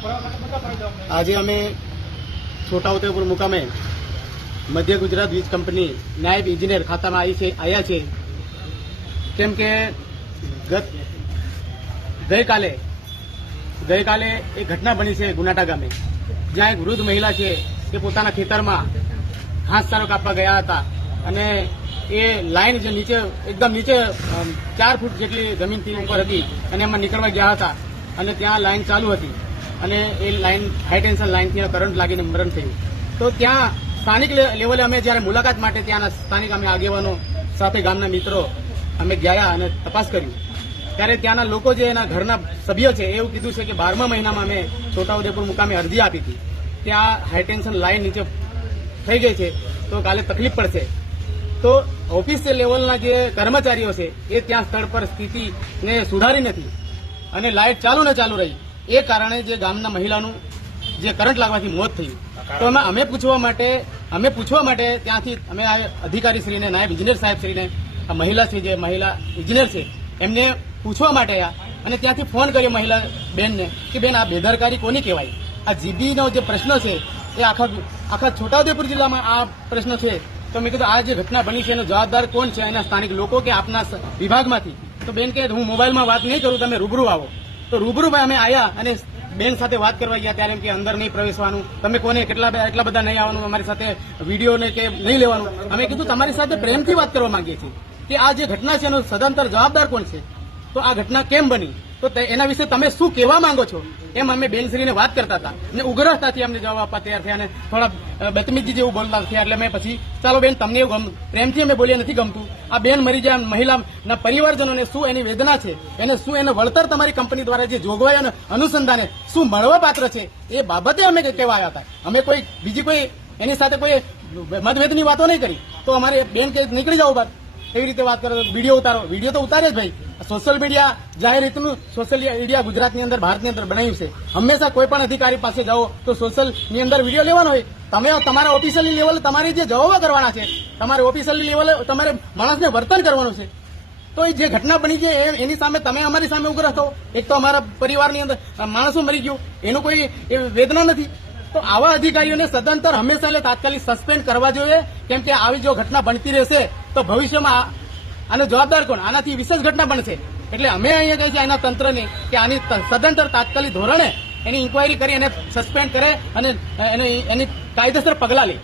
આજે અમે છોટાઉદેપુર મુકામે મધ્ય ગુજરાત વીજ કંપની નાયબ ઇજનેર ખાતામાં આવ્યા છે. કેમ કે ગઈકાલે એક ઘટના બની છે ગુનાટા ગામે, જ્યાં એક વૃદ્ધ મહિલા છે તે પોતાના ખેતરમાં ઘાસચારો કાપવા ગયા હતા અને એ લાઈન જે નીચે એકદમ નીચે 4 ફૂટ જેટલી જમીનથી ઉપર હતી અને એમાં નીકળવા ગયા હતા અને ત્યાં લાઈન ચાલુ હતી અને એ લાઈન હાઈ ટેન્શન લાઈનથી કરંટ લાગીને મરણ થયું. તો ત્યાં સ્થાનિક લેવલે અમે જ્યારે મુલાકાત માટે ત્યાંના સ્થાનિક અમે આગેવાનો સાથે ગામના મિત્રો અમે ગયા અને તપાસ કર્યું ત્યારે ત્યાંના લોકો જે એના ઘરના સભ્યો છે એવું કીધું છે કે 12મા મહિનામાં અમે છોટાઉદેપુર મુકામે અરજી આપી હતી. ત્યાં હાઈ ટેન્શન લાઈન નીચે થઈ ગઈ છે તો કાલે તકલીફ પડશે. તો ઓફિસ લેવલના જે કર્મચારીઓ છે એ ત્યાં સ્થળ પર સ્થિતિને સુધારી નથી અને લાઇટ ચાલુ ને ચાલુ રહી. એ કારણે જે ગામના મહિલાનું જે કરંટ લાગવાથી મોત થયું. તો અમે પૂછવા માટે ત્યાંથી અમે અધિકારીશ્રીને નાયબ ઇજનેર સાહેબશ્રીને આ મહિલા છે જે મહિલા ઇજનેર છે એમને પૂછવા માટે આવ્યા અને ત્યાંથી ફોન કર્યો મહિલા બેનને કે બેન આ બેદરકારી કોની કહેવાય? આ જીબીનો જે પ્રશ્ન છે એ આખા છોટાઉદેપુર જિલ્લામાં આ પ્રશ્ન છે. તો મેં કીધું આ જે ઘટના બની છે એનો જવાબદાર કોણ છે? એના સ્થાનિક લોકો કે આપના વિભાગમાંથી? તો બેન કે હું મોબાઈલમાં વાત નહીં કરું, તમે રૂબરૂ આવો. તો રૂબરૂ અમે આવ્યા અને બેન સાથે વાત કરવા ગયા ત્યારે એમ કે અંદર નહીં પ્રવેશવાનું, તમે કોને એટલા બધા નહીં આવવાનું, અમારી સાથે વિડીયોને કે નહીં લેવાનું. અમે કીધું તમારી સાથે પ્રેમથી વાત કરવા માંગીએ છીએ કે આ જે ઘટના છે એનો સદંતર જવાબદાર કોણ છે? તો આ ઘટના કેમ બની? તો એના વિશે તમે શું કહેવા માંગો છો? એમ અમે બેનશ્રીને વાત કરતા હતા અને ઉગ્રતાથી અમને જવાબ આપવા તૈયાર થયા અને થોડા બદતમીજી જેવું બોલતા થયા. એટલે મેં પછી ચાલો બેન તમને એવું પ્રેમથી અમે બોલીએ નથી ગમતું, આ બેન મરી જાય મહિલાના પરિવારજનોને શું એની વેદના છે, એને શું એનું વળતર તમારી કંપની દ્વારા જે જોગવાઈ અને અનુસંધાને શું મળવા પાત્ર છે એ બાબતે અમે કહેવા આવ્યા હતા. અમે કોઈ બીજી કોઈ એની સાથે કોઈ મતભેદની વાતો નહીં કરી. તો અમારે બેન કે નીકળી જાઓ બહાર, એવી રીતે વાત કરો, વિડીયો ઉતારો. વિડીયો તો ઉતારે જ ભાઈ. સોશિયલ મીડિયા જાહેર રીતનું સોશિયલ મીડિયા ગુજરાતની અંદર ભારતની અંદર બનાવ્યું છે. હંમેશા કોઈ પણ અધિકારી પાસે જાઓ તો સોશિયલની અંદર વિડીયો લેવાનો હોય. તમે તમારા ઓફિશિયલી લેવલે તમારી જે જવાબો કરવાના છે, તમારે ઓફિશિયલી લેવલે તમારે માણસને વર્તન કરવાનું છે. તો એ જે ઘટના બની છે એની સામે તમે અમારી સામે ઉગ્ર થો. એક તો અમારા પરિવારની અંદર માણસો મરી ગયું એનું કોઈ વેદના નથી. તો આવા અધિકારીઓને સદંતર હંમેશા એટલે તાત્કાલિક સસ્પેન્ડ કરવા જોઈએ. કેમ કે આવી જો ઘટના બનતી રહેશે તો ભવિષ્યમાં આનો જવાબદાર કોણ? આનાથી વિશેષ ઘટના બનશે. એટલે અમે અહીંયા કહીએ છીએ એના તંત્રને કે આની સદંતર તાત્કાલિક ધોરણે એની ઇન્કવાયરી કરી અને સસ્પેન્ડ કરે અને એની કાયદેસર પગલાં લે.